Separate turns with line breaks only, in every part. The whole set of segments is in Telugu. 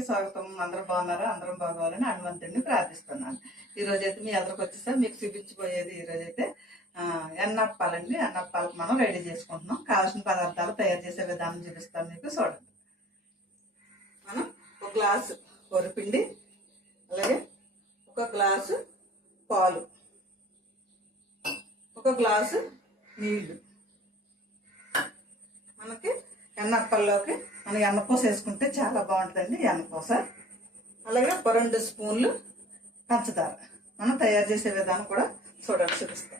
స్వాగతం అందరూ బాగున్నారా అందరం బాగోవాలని హనుమంతుడిని ప్రార్థిస్తున్నాను. ఈ రోజు అయితే మీ అందరికి వచ్చేసా మీకు చూపించిపోయేది ఈ రోజు అయితే ఎన్నప్పాలండి. ఎన్నప్పాలకు మనం రెడీ చేసుకుంటున్నాం. కావాల్సిన పదార్థాలు తయారు చేసే విధానం చూపిస్తాను మీకు చూడండి. మనం ఒక గ్లాసు వరిపిండి అలాగే ఒక గ్లాసు పాలు ఒక గ్లాసు నీళ్ళు. ఎన్నప్పల్లోకి మనం ఎన్నపూస వేసుకుంటే చాలా బాగుంటుందండి ఎన్నపూస అలాగే ఒక రెండు స్పూన్లు పంచదార. మనం తయారు చేసే విధానం కూడా చూడండి చూపిస్తాం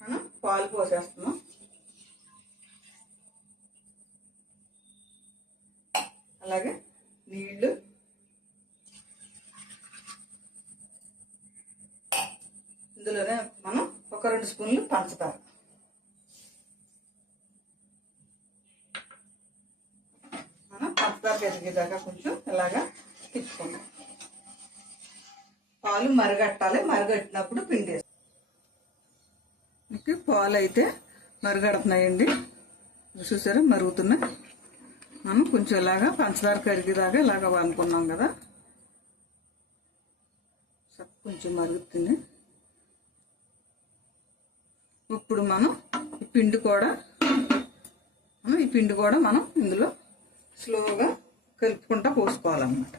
మనం పాలు పోసేస్తున్నాం. అలాగే నీళ్ళు ఇందులోనే మనం ఒక రెండు స్పూన్లు పంచదార. మనం పంచదార ఎదిగేదాకా కొంచెం ఇలాగా తిప్పుకుందాం. పాలు మరగట్టాలి మరగట్టినప్పుడు పిండి మీకు పాలు అయితే మరగడుతున్నాయండి. చూసారా మరుగుతున్నాయి. మనం కొంచెం ఇలాగా పంచదార కరిగేదాకా ఇలాగ వండుకున్నాం కదా. కొంచెం మరుగుతుంది. ఇప్పుడు మనం ఈ పిండి కూడా మనం ఈ పిండి కూడా మనం ఇందులో స్లోగా కలుపుకుంటా పోసుకోవాలన్నమాట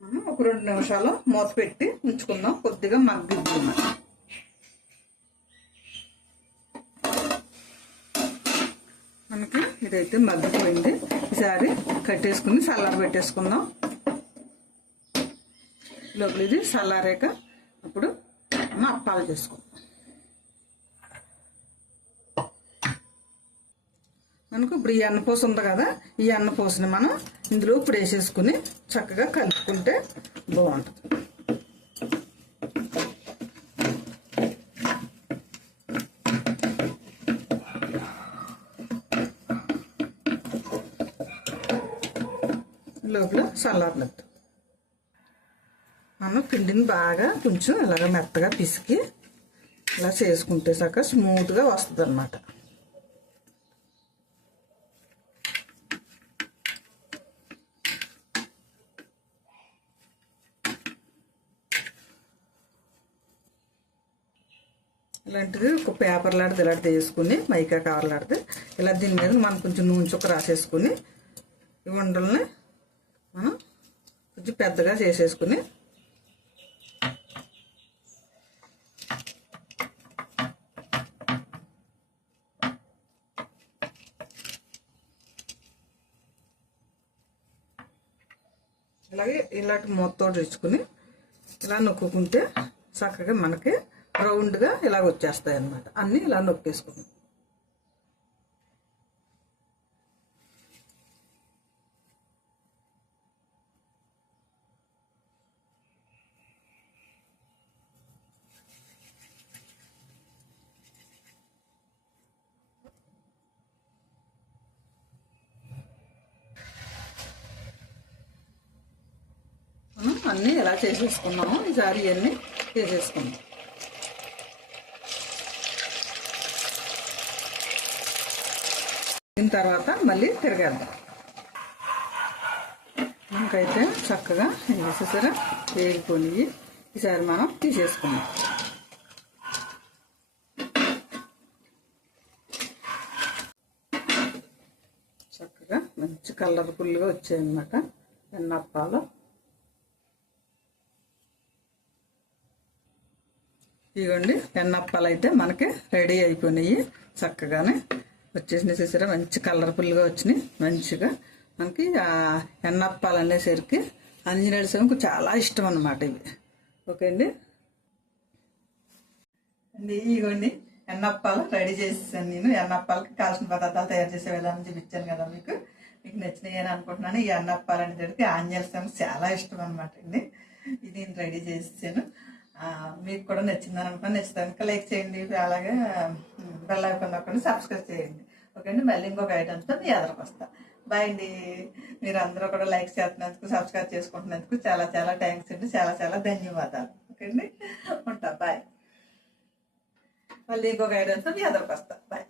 మనం ఒక రెండు నిమిషాలు మూత పెట్టి ఉంచుకుందాం. కొద్దిగా మగ్గిద్దాం. మనకి ఇదైతే మగ్గిపోయింది. ఈసారి కట్టేసుకుని సల్లార పెట్టేసుకుందాం. లోపల ఇది సల్లారాక అప్పుడు మనం అప్పాలు చేసుకుందాం మనకు ఇప్పుడు ఈ అన్నపూస ఉంది కదా ఈ అన్నపూసని మనం ఇందులో ఇప్పుడు వేసేసుకుని చక్కగా కలుపుకుంటే బాగుంటుంది. లోపల చల్లారలేదు మనం పిండిని బాగా కొంచెం ఇలాగ మెత్తగా పిసికి ఇలా చేసుకుంటే సక్క స్మూత్గా వస్తుంది అన్నమాట ఇలాంటిది ఒక పేపర్ లాంటిది ఇలాంటిది వేసుకుని మైకా కవర్ లాంటిది. ఇలా దీని మీద మనం కొంచెం నూనె చుక్క రాసేసుకుని ఈ వండల్ని మనం కొంచెం పెద్దగా చేసేసుకుని ఇలాగే ఇలాంటి మొత్తం తెచ్చుకుని ఇలా నొక్కుంటే చక్కగా మనకి రౌండ్గా ఇలాగ వచ్చేస్తాయి అన్నమాట అన్నీ ఇలా నొక్కేసుకుందాం మనం అన్నీ ఎలా చేసేసుకున్నాము ఈసారి ఇవన్నీ చేసేసుకున్నాం దీని తర్వాత మళ్ళీ తిరగేద్దాం. మనకైతే చక్కగా వేసేసారా వేగిపోయి ఈసారి మనం తీసేసుకున్నాం చక్కగా మంచి కలర్ఫుల్గా వచ్చాయన్నమాట. వెన్నప్పాలు. ఇదిగోండి వెన్నప్పాలు అయితే మనకి రెడీ అయిపోయినాయి చక్కగానే వచ్చేసినాయి చూసారా? మంచి కలర్ఫుల్గా వచ్చినాయి. మంచిగా మనకి ఆ ఎన్నప్పాలు అనేసరికి ఆంజనేయుల స్వామికి చాలా ఇష్టం అనమాట ఇవి. ఓకే అండి అండి ఇగోండి. ఎన్నప్పాలు రెడీ చేసేసాను నేను. ఎన్నప్పాలకి కావాల్సిన పదార్థాలు తయారు చేసే విధానం చూపించాను కదా మీకు. మీకు నచ్చినాయి అని అనుకుంటున్నాను. ఈ అన్నప్పాలు అనేటికి ఆంజనేయ స్వామి చాలా ఇష్టం అనమాట అండి. ఇది నేను రెడీ చేసేసాను. మీకు కూడా నచ్చిందని అనుకున్నాను నచ్చుతాను ఇంకా లైక్ చేయండి. అలాగే బెల్ ఐకాన్ నొక్కండి సబ్స్క్రైబ్ చేయండి. ఓకే అండి మళ్ళీ ఇంకొక ఐటమ్స్తో మీ ఎదురుకు వస్తా బాయ్ అండి. మీరు అందరూ కూడా లైక్ చేస్తున్నందుకు సబ్స్క్రైబ్ చేసుకుంటున్నందుకు చాలా చాలా థ్యాంక్స్ అండి. చాలా చాలా ధన్యవాదాలు. ఓకే అండి ఉంటా. బాయ్ మళ్ళీ ఇంకొక ఐటమ్స్తో మీ ఎదురుకు వస్తా బాయ్